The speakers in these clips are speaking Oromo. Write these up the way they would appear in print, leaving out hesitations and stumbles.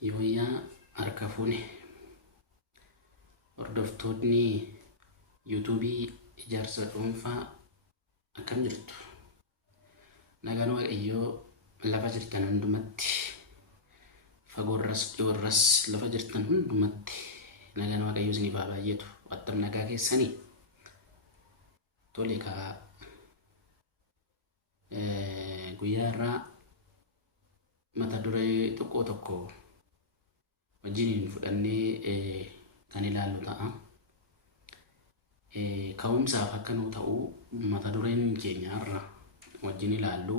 Yooyyaa harka fuune hordoftoonni yuutuubii ijaarsa dhuunfaa akkam jirtu? Nagaan Waaqayyoo lafa jirtan hundumatti, fagoorras dhiyoorras lafa jirtan hundumatti nagaan Waaqayyoo isiniif haa baay'atu. Attam nagaa keessanii? Tole egaa guyyaa irraa mata duree tokko wajjiniin fudhannee kan ilaallu ta'a. Ka'umsaaf akka nu ta'u mata dureen keenya irra wajjin ilaallu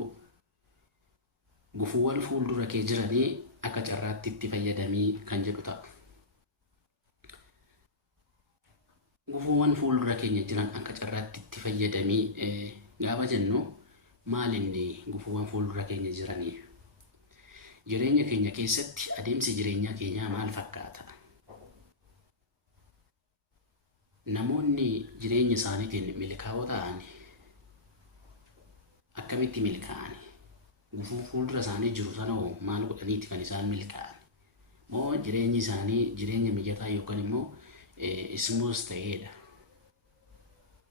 gufuuwwan fuuldura kee jiranii akka carraatti itti fayyadamii kan jedhu ta'a. Gufuuwwan fuuldura keenya jiran akka carraatti itti fayyadamii gaafa jennu maal inni gufuuwwan fuuldura keenya jiranii? Jireenya keenya keessatti adeemsi jireenya keenyaa maal fakkaata? Namoonni jireenya isaaniitiin milkaa'oo ta'an akkamitti milkaa'an? Gufuu fuuldura isaanii jiru sana maal godhaniiti kan isaan milkaa'an? Moo jireenyi isaanii jireenya mijataa yookaan immoo ismuus ta'eedha?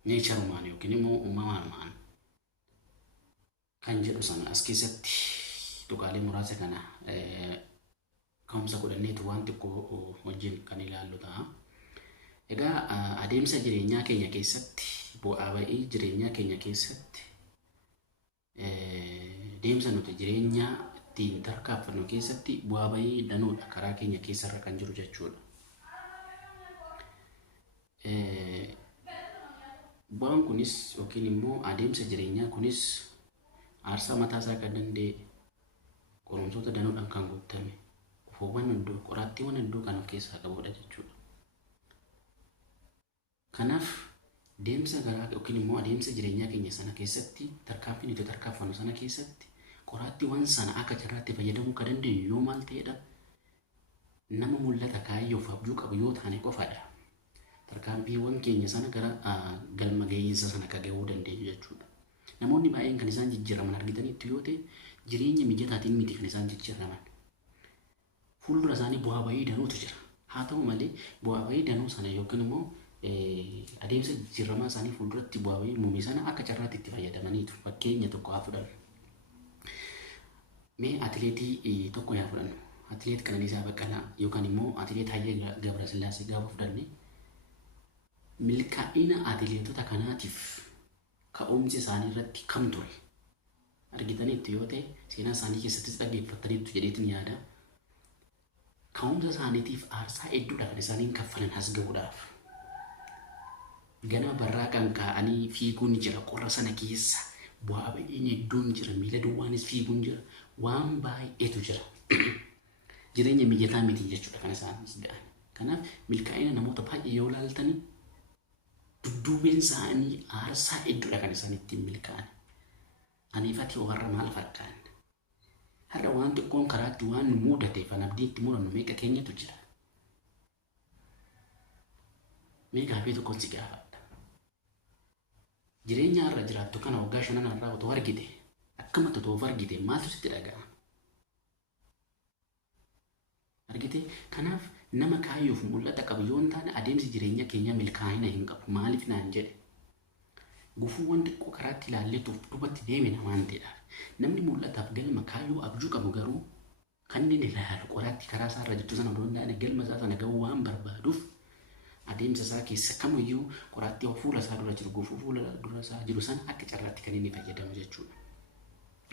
Neecharumaan yookiin immoo uumamaan kan jedhu sana as keessatti tuqaalee muraasa kana ka'umsa godhanneetu waan xiqqoo wajjin kan ilaallu ta'a. Egaa adeemsa jireenyaa keenya keessatti, bu'aa ba'ii jireenyaa keenya keessatti, deemsa nuti jireenya ittiin tarkaanfannu keessatti bu'aa ba'ii danuudha karaa keenya keessarra kan jiru jechuudha. Bu'aan kunis yookiin immoo adeemsa jireenyaa kunis aarsaa mataa isaa kan danda'e, qorumsoota danuudhaan kan guutame, gufuuwwan hedduu, qoraattiiwwan hedduu kan of keessaa qabudha jechuudha. Kanaaf deemsa garaa yookiin immoo adeemsa jireenyaa keenya sana keessatti, tarkaanfii nuti tarkaanfannu sana keessatti qoraattiiwwan sana akka carraatti fayyadamuu kan dandeenyu yoo maal ta'edha? Nama mul'ata kaayyoof abjuu qabu yoo taane qofadha. Tarkaanfiiwwan keenya sana gara galma gahiinsa sana akka gahuu dandeenyu jechuudha. Namoonni baay'een kan isaan jijjiiraman argitanitti yoo ta'e jireenya mijataatiin miti kan isaan jijjiiraman. Fuuldura isaanii bu'aa ba'ii danuutu jira. Haa ta'u malee bu'aa ba'ii danuu sana yookiin immoo adeemsa jijjiiramaa isaanii fuulduratti bu'aa ba'ii uumame sana akka carraatti itti fayyadamaniitu. Fakkeenya tokko haa fudhannu. Mee atileetii tokko haa fudhannu. Atileet Qananiisaa Baqqalaa yookaan immoo atileet Hayilee Gabrasillaasee gaafa fudhanne milkaa'ina atileetota kanaatiif ka'umsi isaanii irratti kam ture? Argitaniitti yoo ta'e seenaa isaanii keessattis dhaggeeffataniitu jedheetiin yaada. Ka'umsa isaaniitiif aarsaa hedduudha kan isaaniin kaffalan as gahuudhaaf. Ganama barraa kan kaa'anii fiiguun jira, qorra sana keessa bu'aa ba'iin hedduun jira, miila duwwaanis fiiguun jira, waan baay'eetu jira. Jireenya mijataa miti jechuudha kan isaanis ga'an. Kanaaf milkaa'ina namoota baay'ee yoo ilaaltanii dudduubeen isaanii aarsaa hedduudha kan isaan ittiin milkaa'an. Aniifati warra maal fakkaan? Har'a waan xiqqoon karaatti waan nu mudateef abdii itti murannu meeqa keenyatu jira? Meeqa fi tokkoon si gaafadha. Jireenya har'a jiraattu kana waggaa 5 irraa otoo argite, akkamatti otoo of argite maaltu sitti dhaga'ama? Argite? Kanaaf nama kaayyoof mul'ata qabu yoo hin taane adeemsi jireenya keenya milkaa'ina hin qabu. Maaliif naan jedhe? Gufuuwwan xiqqoo karaatti ilaalleetuuf duubatti deemina waan ta'eedhaaf. Namni mul'ataaf galma kaayyoo abjuu qabu garuu kan inni ilaalu qoraatti karaa isaa irra jirtu sana odoo hin taane galma isaa sana gahuu waan barbaaduuf adeemsa isaa keessa kamiyyuu qoraattii fuula isaa dura jiru gufuu fuula dura isaa jiru sana akka carraatti kan inni fayyadamu jechuudha.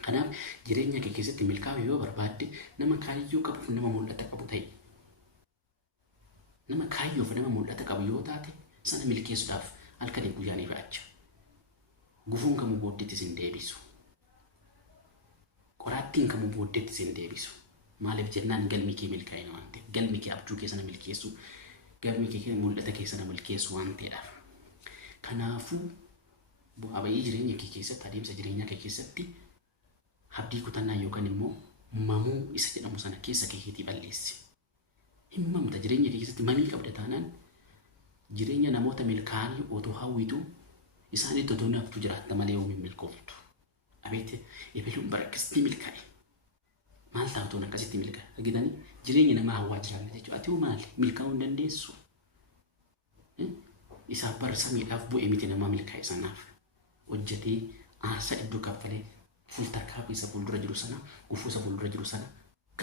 Kanaaf jireenya kee keessatti milkaa'uu yoo barbaadde nama kaayyoo qabuuf nama mul'ata qabu ta'e. Nama kaayyoof nama mul'ata qabu yoo taate sana milkeessuudhaaf halkanii guyyaa ni fa'acha. Gufuun kamuu booddeettis hin deebisu. Qoraattiin kamuu booddeettis hin deebisu. Maaliif jennaan galmi kee milkaa'ina waan ta'eef. Galmi kee abjuu keessa na milkeessu, galmi kee mul'ata keessa na milkeessu waan ta'eedhaaf. Kanaafuu bu'aa ba'ii jireenya kee keessatti, adeemsa jireenyaa kee keessatti abdii kutannaa yookaan immoo mamuu isa jedhamu sana keessa keetii balleessi. Hin mamta jireenya kee keessatti manii qabda taanaan jireenya namoota milkaa'anii otoo hawwitu isaaniitti otoo naftu jiraatta malee uumin milkooftu. Abeeti ebeluun barakkisti milkaa'e. maal taatu akkasitti milkaa argitanii jireenyi namaa hawwaa jiraanna jechuudha. Ati maali milkaa'uu hin dandeessu? Isaaf barsa miidhaaf bu'ee miti namaa milkaa'e sanaaf hojjetee aarsaa iddoo kaffalee fuultarkaa isa fuuldura jiru sana gufuu isa fuuldura jiru sana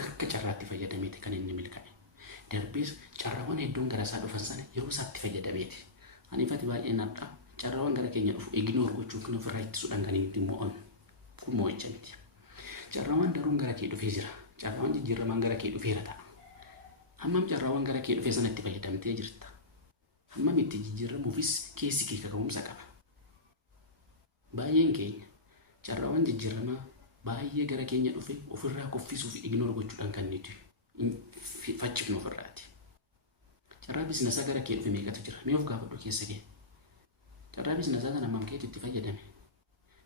akka carraatti fayyadameeti kan inni milkaa'e. Darbees carraawwan hedduun gara isaa dhufan sana yeroo isaatti fayyadameeti. Ani ifati baay'ee naadha. Carraawwan gara keenya dhufu ignore gochuun kan ofirraa ittisuudhaan kan inni mo'on kun mo'icha miti. Carraawwan daruun gara kee dhufee jira. Carraawwan jijjiiraman gara kee dhufeera ta'a. Hammam carraawwan gara kee dhufee sanatti fayyadamtee jirta? Hammam itti jijjiiramuufis keessi kee kaka'umsa qaba. Baay'een keenya carraawwan jijjiiramaa baay'ee gara keenya dhufe ofirraa kuffisuuf ignore gochuudhaan kan nuti faccifnu ofirraati. Carraa biizinasa gara kee dhufe meeqatu jira? Mee of gaafadhu keessa kee. Carraa biizinasa sana hammam keetu itti fayyadame?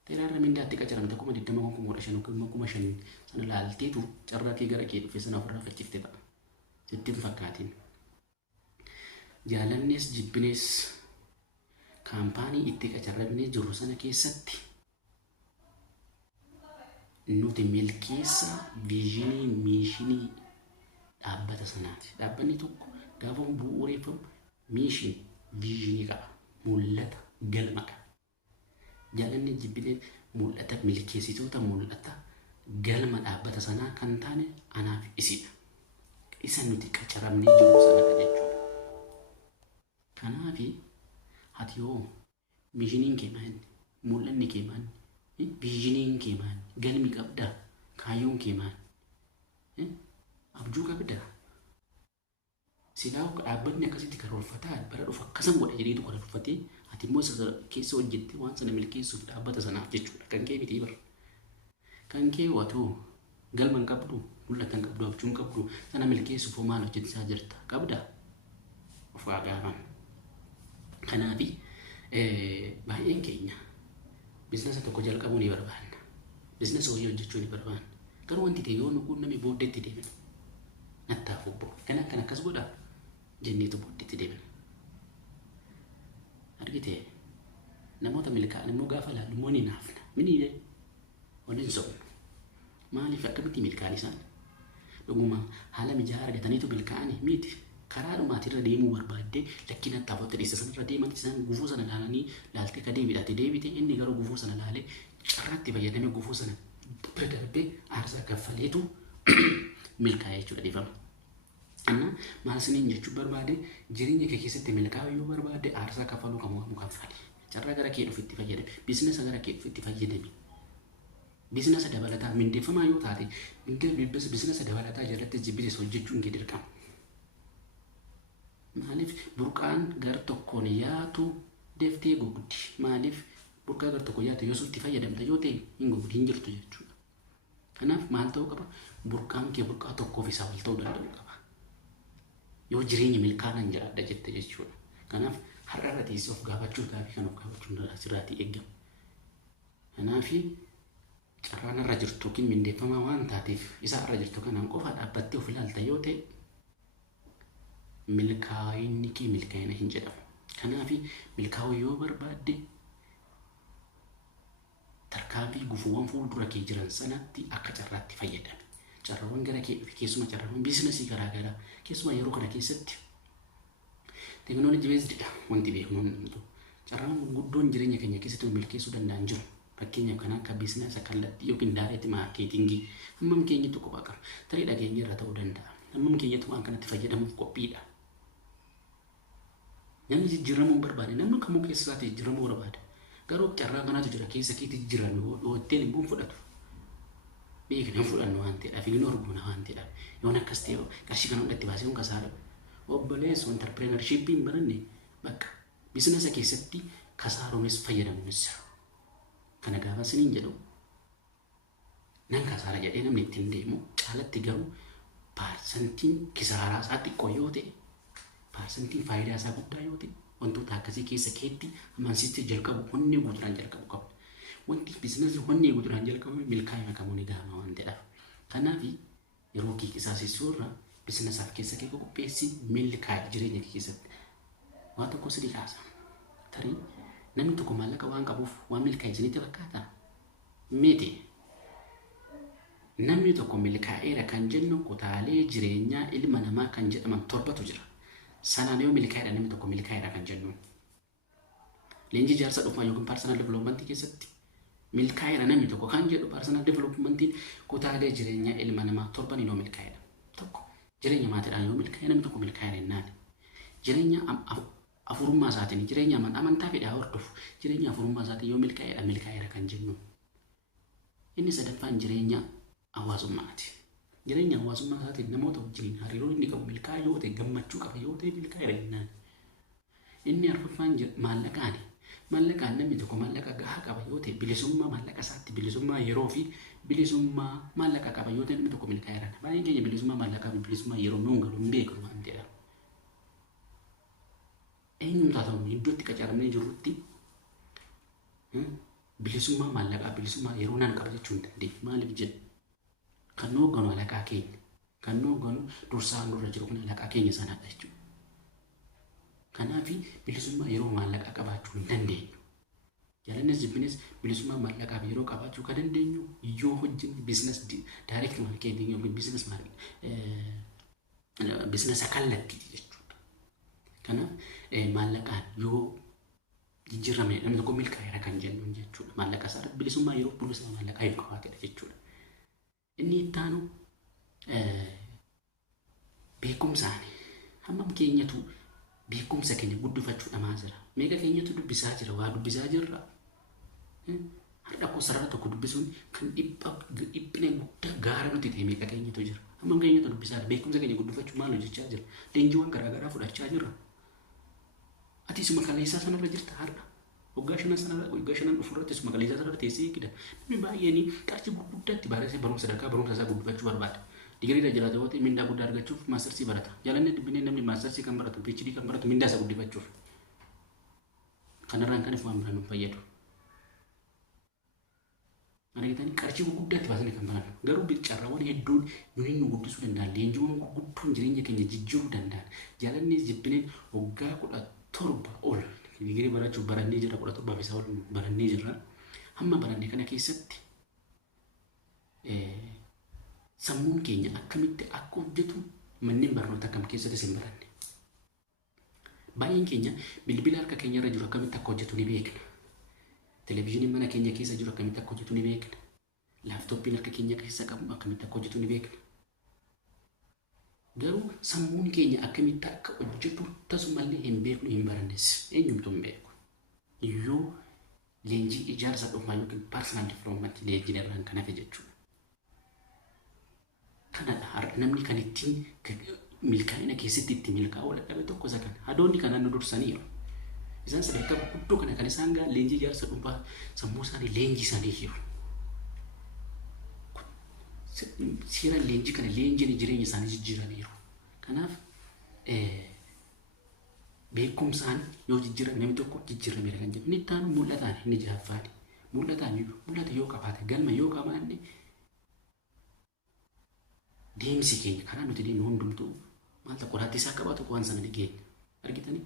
Teeraarra mindaatti qacaramte 20,000 sana laalteetu carraa kee gara kee dhufe sana ofirraa facciftee ta'a. Sitti hin fakkaatiin. Jaalannees jibbinees kaampaanii itti qacaramnee jiru sana keessatti nuti milkeessa viizhinii miishinii dhaabbata sanaati. Dhaabbanni tokko gaafa bu'uureeffamu miishin viizhinii qaba. Mul'ata galma qaba. Jaalanni jibbinee mul'ata milkeessitoota mul'ata galma dhaabbata sanaa kan taane anaaf isidha. Isa nuti qacaramnee jiru sanadha jechuudha. Kanaafi ati yoo miishiniin kee maali? Mul'anni kee maali? Viizhiniin kee maali? Galmi qabdaa? Kaayyoon kee maali? Abjuu qabdaa? Silaa dhaabbanni akkasitti karoorfataa bara dhufu akkasan godha jedheetu karoorfatee ati immoo isa keessa hojjettee waan sana milkeessuuf dhaabbata sanaaf jechuudha. Kan kee miti bara. Kan kee waatu galma hin qabdu, mul'ata hin qabdu, abjuu hin qabdu sana milkeessuuf maal hojjechaa jirta? Qabdaa? Of gaafan. Kanaafi baay'een keenya biizinasa tokko jalqabuu ni barbaanna. Biizinasa hojii hojjechuu ni barbaanna. Garuu wanti ta'e yoo nuquun namni booddeetti deemina. Nattaaf obbo. Kan akkas godhaa jenneetu booddeetti deemina. Argitee namoota milkaa'an immoo gaafa laallu immoo ni naafna. Miniilee wanni hin sobnu. Maaliif akkamitti milkaa'an isaan? Dhuguma haala mijaa'aa argataniitu milkaa'ani miti. Karaa dhumaatirra deemuu barbaaddee lakkina taphata dhiisa sanarra deeman isaan gufuu sana laalanii laaltee ka deebiidhaati deebite inni garuu gufuu sana laalee carraatti fayyadamee gufuu sana bira darbee aarsaa kaffaleetu milkaa'ee jechuudha dhiifama. Anna maal isiniin jechuu barbaade jireenya kee keessatti milkaa'uu yoo barbaade aarsaa kaffaluu kamuu kaffali. Carraa gara kee dhufu itti fayyadami. Biizinasa gara kee dhufu itti fayyadami. Biizinasa dabalataa mindeeffamaa yoo taate biizinasa dabalataa jalatti jibbisiis hojjechuun kee dirqama. Maaliif burqaan gar tokkoon yaatu deeftee guguddi. Maaliif burqaa gar tokko yaatu yoo suutti fayyadamta yoo ta'e hin guguddi hin jirtu jechuudha. Kanaaf maal ta'uu qaba? Burqaan kee burqaa tokkoof isaa wal ta'uu danda'u qaba. Yoo jireenya milkaa'aan jiraadha jette jechuudha. Kanaaf har'a irra teessee of gaafachuu fi kan of gaafachuun asirraatii eegama. Kanaaf carraan irra jirtu kin mindeeffamaa waan taateef isa irra jirtu kanaan qofa dhaabbattee of ilaalta yoo ta'e milkaa'inni kee milkaa'ina hin jedhamu. Kanaaf milkaa'uu yoo barbaadde tarkaanfii gufuuwwan fuuldura kee jiran sanatti akka carraatti fayyadami. Carraawwan gara kee dhufi keessumaa carraawwan biizinasii garaagaraa keessumaa yeroo kana keessatti teekinooloojii beesdidha wanti beeknu. Carraawwan gurguddoon jireenya keenya keessatti milkeessuu danda'an jiru. Fakkeenyaaf kan akka biizinasa kallattii yookiin daayireektii maarkeetingii hammam keenyatti qophaa qaba. Tarii dhageenya irra ta'uu danda'a. Hammam keenyatti waan kanatti fayyadamuuf qophiidha. Namni jijjiiramuu barbaade namni kamuu keessa isaatti jijjiiramuu barbaada. Garuu carraa kanaatu jira keessa keetti jijjiirame hootteen hin fudhatu. Beekna hin fudhannu waan ta'eedhaaf hin horguna waan ta'eedhaaf yoon akkas ta'e qarshii kana hundatti baasee hun kasaara. Obboleessu entrepreneurshippiin baranne bakka biizinasa keessatti kasaaruunis fayyadamuunis jira. Kana gaafa isiniin jedhu nan kasaara jedhee namni ittiin deemu caalatti garuu paarsantiin kisaaraa isaa xiqqoo yoo ta'e paarsantiin faayidaa isaa guddaa yoo ta'e wantoota akkasii keessa keetti amansiistee jalqabu honnee guuturaan jalqabu qabu. Wanti biizinasii honnee guuturaan jalqabu milkaa'ina kamuu ni gaama waan ta'eedhaaf. Kanaaf yeroo kee qisaasessuu irra biizinasaaf keessa kee qopheessi milkaa'ina jireenya kee keessatti waa tokko sidii kaasa. Tarii namni tokko maallaqa waan qabuuf waan milkaa'e isinitti fakkaata miti. Namni tokko milkaa'eera kan jennu kutaalee jireenyaa ilma namaa kan jedhaman torbatu jira. Sanaan yoo milkaa'eera namni tokko milkaa'eera kan jennu. Leenjii ijaarsa dhuunfaa yookiin personal development keessatti milkaa'eera namni tokko kan jedhu personal development kutaalee jireenyaa ilma namaa torban yoo milkaa'eera. Tokko jireenya maatiidhaan yoo milkaa'e namni tokko milkaa'eera jennaan. Jireenya afurummaa isaatiin jireenya amantaa fedhaa hordofu jireenya afurummaa isaatiin yoo milkaa'eera kan jennu. Inni sadaffaan jireenya hawaasummaati. Jireenya hawaasummaa isaatiin namoota wajjin hariiroo inni qabu milkaa'e yoo ta'e gammachuu qaba yoo ta'e milkaa'eera jennaan. Inni arfaffaan maallaqaani. Maallaqaan namni tokko maallaqa gahaa qaba yoo ta'e bilisummaa maallaqa isaatti bilisummaa yeroo fi bilisummaa maallaqa qaba yoo ta'e namni tokko milkaa'eera. Baay'een keenya bilisummaa maallaqaa fi bilisummaa yeroo nuun galu hin beeknu waan ta'eef. Eenyumtaa ta'uun iddootti qacaramnee jirrutti bilisummaa maallaqaa bilisummaa yeroo naan qaba jechuu hin dandeenye. Maaliif jedhu kan nu hoogganu alaqaa keenya. Kan nu hoogganu dursaa nurra jiru kun alaqaa keenya sanaadha jechuudha. Kanaaf bilisummaa yeroo maallaqaa qabaachuu hin dandeenyu. Jaalannis jibbines bilisummaa maallaqaa yeroo qabaachuu kan dandeenyu yoo hojjenni business direct marketing yookiin business kallattii jechuudha. Kanaaf maallaqaan yoo jijjiiramne namni tokko milkaa'eera kan jennu jechuudha. Maallaqa isaa bilisummaa yeroo bilisummaa maallaqaa yoo qabaatedha jechuudha. Inni itti aanu beekumsaani. Hammam keenyatu beekumsa keenya guddifachuu dhamaa jira. Meeqa keenyatu dubbisaa jira waa dubbisaa jirra. Har'a koo sarara tokko dubbisuun kan dhiphina guddaa gaara nuti ta'e meeqa keenyatu jira. Hammam keenyatu dubbisaa jira. Beekumsa keenya guddifachuu maal hojjechaa jira. Leenjiiwwan garaagaraa fudhachaa jirra. Ati isuma kaleessaa sanarra jirta har'a. Waggaa shanan dhufurratti isuma kaleessaa sanarra teessee eegida. Namni baay'een qarshii gurguddaatti baasee barumsa sadarkaa barumsa isaa guddifachuu barbaada. Digirii jiraate yoo ta'e mindaa guddaa argachuuf maastersii barata. Jaalanne dubbinee namni maastersii kan baratu PhD kan baratu mindaa isaa guddifachuuf. Kanarraan kan ifaan biraan nu fayyadu. Argitanii qarshii gurguddaatti baasanii kan baratu. Garuu carraawwan hedduun nuyi nu guddisuu danda'an leenjiiwwan gurguddoon jireenya keenya jijjiiruu danda'an. Jaalanne jibbineen waggaa 17 ol digirii barachuuf barannee jira 17 isaa ol barannee jirra. Hamma barannee kana keessatti sammuun keenya akkamitti akka hojjetu manneen barnoota akkam keessatti hin baranne. Baay'een keenya bilbila harka keenya irra jiru akkamitti akka hojjetu ni beekna. Televezyiiniin mana keenya keessa jiru akkamitti akka hojjetu ni beekna. Laaptooppiin harka keenya keessa qabu akkamitti akka hojjetu ni beekna. Garuu sammuun keenya akkamitti akka hojjetu tasumallee hin beeknu hin barannes eenyumtuu hin beeku. Yoo leenjii ijaarsa dhuunfaa yookiin personal development leenjiin irraan kan hafe jechuudha. Kanadha namni kan ittiin milkaa'ina keessatti itti milkaa'uu dadhabe tokko isa kana. Hadoonni kanaan nu dursaniiru. Isaan sadarkaa gurguddoo kana kan isaan gaa leenjii ijaarsa dhuunfaa sammuu isaanii leenjii isaanii jiru. Seera leenjii kana leenjiin jireenya isaanii jijjiiraniiru. Kanaaf beekumsaan yoo jijjiirame namni tokko jijjiirameera kan jedhu. Inni itti aanu mul'ataan inni jaaffaadha. Mul'ata yoo qabaate galma yoo qabaanne deemsi keenya karaa nuti deemnu hundumtuu maal ta'u qoraattii isaa qabaatu waan sana dhigeenya. Argitanii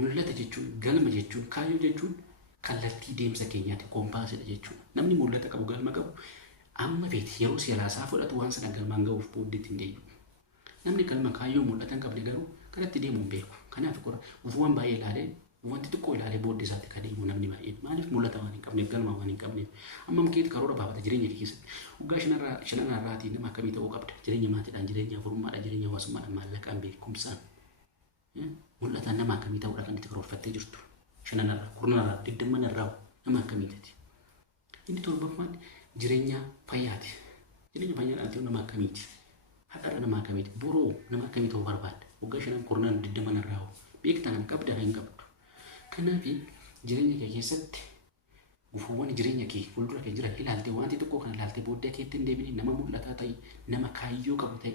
mul'ata jechuun galma jechuun kaayyoo jechuun kallattii deemsa keenyaati koompaasidha jechuudha. Namni mul'ata qabu galma qabu amma feeti yeroo siyaasaa fudhatu waan sana galmaan ga'uuf booddeetti hin deemu. Namni galma kaayyoo mul'ata hin qabne garuu kanatti deemuu hin beeku. Kanaaf ufuuwwan baay'ee ilaalee wanti xiqqoo ilaalee booddee isaatti kan deemu namni baay'een maaliif mul'ata waan hin qabneef galma waan hin qabneef amma mkeetti karoora baafata jireenya keessatti waggaa shanarraatiin nama akkamii ta'uu qabda jireenya maatiidhaan jireenya afurummaadhaan jireenya hawaasummaadhaan maallaqaan beekumsaan mul'ataan nama akkamii ta'uudha kan itti karoorfattee jirtu shanarraa kurnarraa digdammanarraa nama akkamii ta'ti. Inni torbaffaan jireenya fayyaati. Jireenya fayyaadhaan ta'u nama akkamiiti hadhaadha nama akkamiiti boroo nama akkamii ta'uu barbaadda waggaa shanan kurnaan digdammanarraa beektaan qabda hin qabdu. Kanaaf jireenya kee keessatti gufuuwwan jireenya kee fuuldura kee jiran ilaaltee wanti tokko kana ilaaltee booddee keetti hin deebine nama mul'ataa ta'e nama kaayyoo qabu ta'e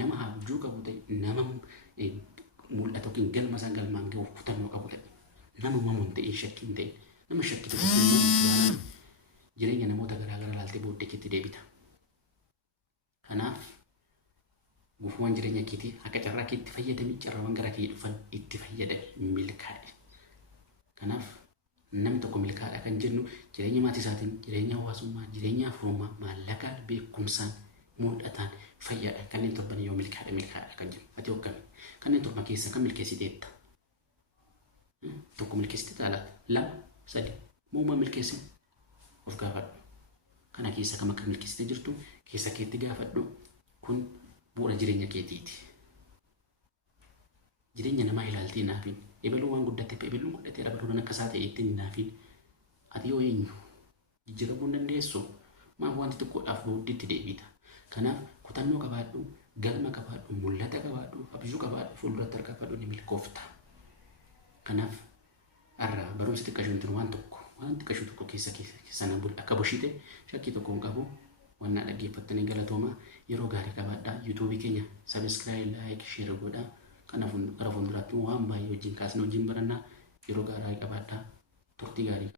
nama abjuu qabu ta'e nama mul'ata yookiin galma isaa galmaan ga'uuf kutannoo qabu ta'e nama mamuun ta'e shakkiin ta'e nama shakkii ta'e jireenya namoota garaagaraa ilaaltee booddee keetti deebita. Kanaaf gufuuwwan jireenya keetii akka carraa keetti fayyadamii carraawwan gara kee dhufan itti fayyadame milkaa'e. Kanaaf Namni tokko milkaa'adha kan jennu jireenya maatii isaatiin, jireenya hawaasummaa, jireenya hafuurummaa, maallaqa, beekumsaan, mul'ataan, fayyaadha. Kanneen torban yoo milkaa'adha kan jennu. Ati hoggame. Kanneen torban keessa kan milkeessiteetta. Tokko milkeessite taalaata. 2, 3. Muumaa milkeessin of gaafadhu. Kana keessa kam akka milkeessite jirtu keessa keetti gaafadhu. Kun bu'uura jireenya keetiiti. Jireenya namaa ilaaltee naafin. Ebaluu waan guddateef ebaluun guddateera baruudhaan akka isaa ta'e ittiin naafin. Ati yoo eenyu jijjiiramuu dandeessu maa wanti tokkodhaaf booddeetti deebita. Kanaaf kutannoo qabaadhu, galma qabaadhu, mul'ata qabaadhu, abjuu qabaadhu, fuulduratti harkaafadhu ni milkoofta. Kanaaf har'a barumsa xiqqashuun jiru waan xiqqashuu tokko keessa na bula akka boshite shakkii tokko hin qabu. Waan dhaggeeffattanii galatooma. Yeroo gaarii qabaadhaa. YouTube keenya subscribe, like, share godhaa. Kanaaf gara fuulduraatti waan baay'ee wajjin kaasnee wajjin barannaa. Yeroo gaarii qabaadhaa. Turtii gaarii.